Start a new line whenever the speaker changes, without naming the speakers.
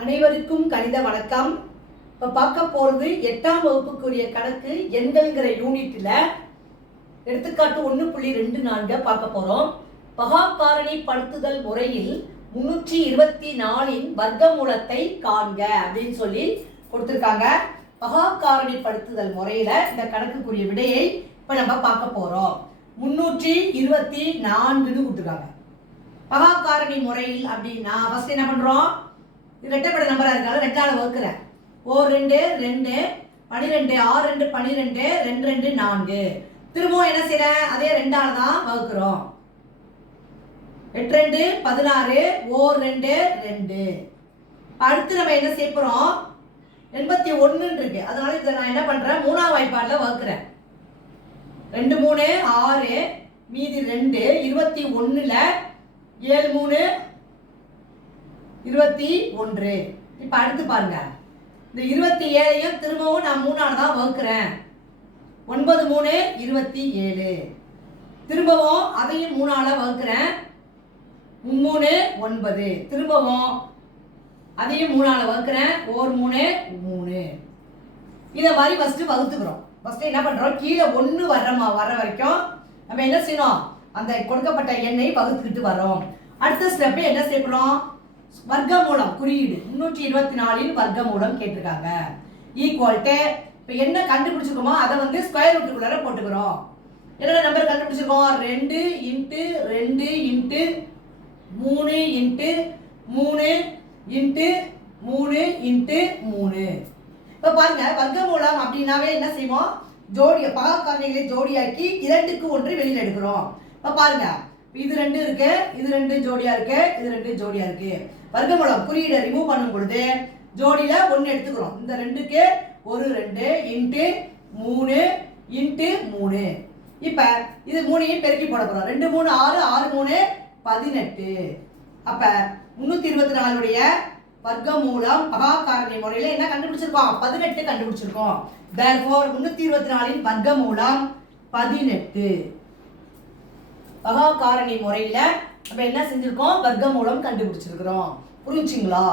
அனைவருக்கும் கணித வணக்கம். இப்போ பார்க்க போகிறது எட்டாம் வகுப்புக்குரிய கணக்கு எண்கள்ங்கிற யூனிட்டில் எடுத்துக்காட்டு ஒன்று புள்ளி ரெண்டு நான்கை பார்க்க போகிறோம் பகாக்காரணி படுத்துதல் முறையில் முன்னூற்றி இருபத்தி நாலின் வர்க்கமூலத்தை காண்க அப்படின்னு சொல்லி கொடுத்துருக்காங்க. பகாக்காரணி படுத்துதல் முறையில் இந்த கணக்குக்குரிய விடையை இப்போ நம்ம பார்க்க போகிறோம் முன்னூற்றி இருபத்தி நான்குன்னு கொடுத்துருக்காங்க. பகாக்காரணி முறையில் அப்படின்னா ஃபஸ்ட் என்ன பண்ணுறோம் ரெட்டைப்படை நம்பராக இருக்கால ரெண்டால் வகுக்கிறேன் ஓர் ரெண்டு ரெண்டு பனிரெண்டு ஆறு ரெண்டு பனிரெண்டு ரெண்டு ரெண்டு நான்கு. திரும்பவும் என்ன செய்கிறேன் அதே ரெண்டால் தான் வகுக்கிறோம். எட்டு ரெண்டு பதினாறு ஓர் ரெண்டு ரெண்டு. அடுத்து நம்ம என்ன செய்ய போகிறோம் எண்பத்தி ஒன்றுன்னு இருக்கு. அதனால இதை நான் என்ன பண்ணுறேன் மூணாம் வாய்ப்பாடில் வகுக்கிறேன். ரெண்டு மூணு ஆறு மீதி ரெண்டு இருபத்தி ஒன்றில் ஏழு மூணு இருபத்தி ஒன்று. இப்போ அடுத்து பாருங்க. இந்த இருபத்தி ஏழையும் திரும்பவும் நான் மூணால் தான் வகுக்கிறேன். ஒன்பது மூணு இருபத்தி ஏழு. திரும்பவும் அதையும் மூணால வகுக்கிறேன். மூணு ஒன்பது. திரும்பவும் அதையும் மூணால் வகுக்கிறேன். ஓர் மூணு மூணு. இதை மாதிரி ஃபஸ்ட்டு வகுத்துக்கிறோம். ஃபஸ்ட்டு என்ன பண்ணுறோம் கீழே ஒன்று வர்றமா வர்ற வரைக்கும் நம்ம என்ன செய்யணும்? அந்த கொடுக்கப்பட்ட எண்ணெய் வகுத்துக்கிட்டு வரோம் அடுத்த ஸ்டெப்பு என்ன செய்யணும் வர்க்கமூலம் குறியீடு. முன்னூற்றி இருபத்தி நாலின் வர்க்கமூலம் கேட்டிருக்காங்க. ஈக்குவல்ட்டு இப்போ என்ன கண்டுபிடிச்சிருக்கோமோ அதை வந்து ஸ்கொயர் ரூட்டுக்குள்ளார போட்டுக்கிறோம். என்னென்ன நம்பர் கண்டுபிடிச்சிருக்கோம்? ரெண்டு இன்ட்டு ரெண்டு இன்ட்டு மூணு இன்ட்டு மூணு இன்ட்டு மூணு இன்ட்டு மூணு. இப்போ பாருங்க வர்க்கமூலம் அப்படின்னாவே என்ன செய்வோம்? ஜோடிய பகாக்காரணிகளை ஜோடியாக்கி இரண்டுக்கு ஒன்று வெளியில் எடுக்கிறோம். இப்போ பாருங்க இது ரெண்டு இருக்கு இது ரெண்டு ஜோடியா இருக்கு இது ரெண்டு ஜோடியா இருக்கு. வர்க்கமூலம் குறியீடை ரிமூவ் பண்ணும் பொழுது ஜோடியில ஒன்று எடுத்துக்கிறோம். இந்த ரெண்டுக்கு ஒரு ரெண்டு இன்ட்டு மூணு இன்ட்டு மூணு. இப்போ இது மூணையும் பெருக்கி போட போகிறோம் ரெண்டு மூணு ஆறு ஆறு மூணு பதினெட்டு. அப்போ முந்நூற்றி இருபத்தி நாலுடைய வர்க்கமூலம் பகாக்காரணி முறையில் என்ன கண்டுபிடிச்சிருக்கோம்? பதினெட்டு கண்டுபிடிச்சிருக்கோம். தேர்ஃபோர் முந்நூற்றி இருபத்தி நாலின் வர்க்கமூலம் பதினெட்டு. பகாக்காரணி முறையில் நம்ம என்ன செஞ்சிருக்கோம்? வர்க்கமூலம் கண்டுபிடிச்சிருக்கிறோம். புரிஞ்சுங்களா?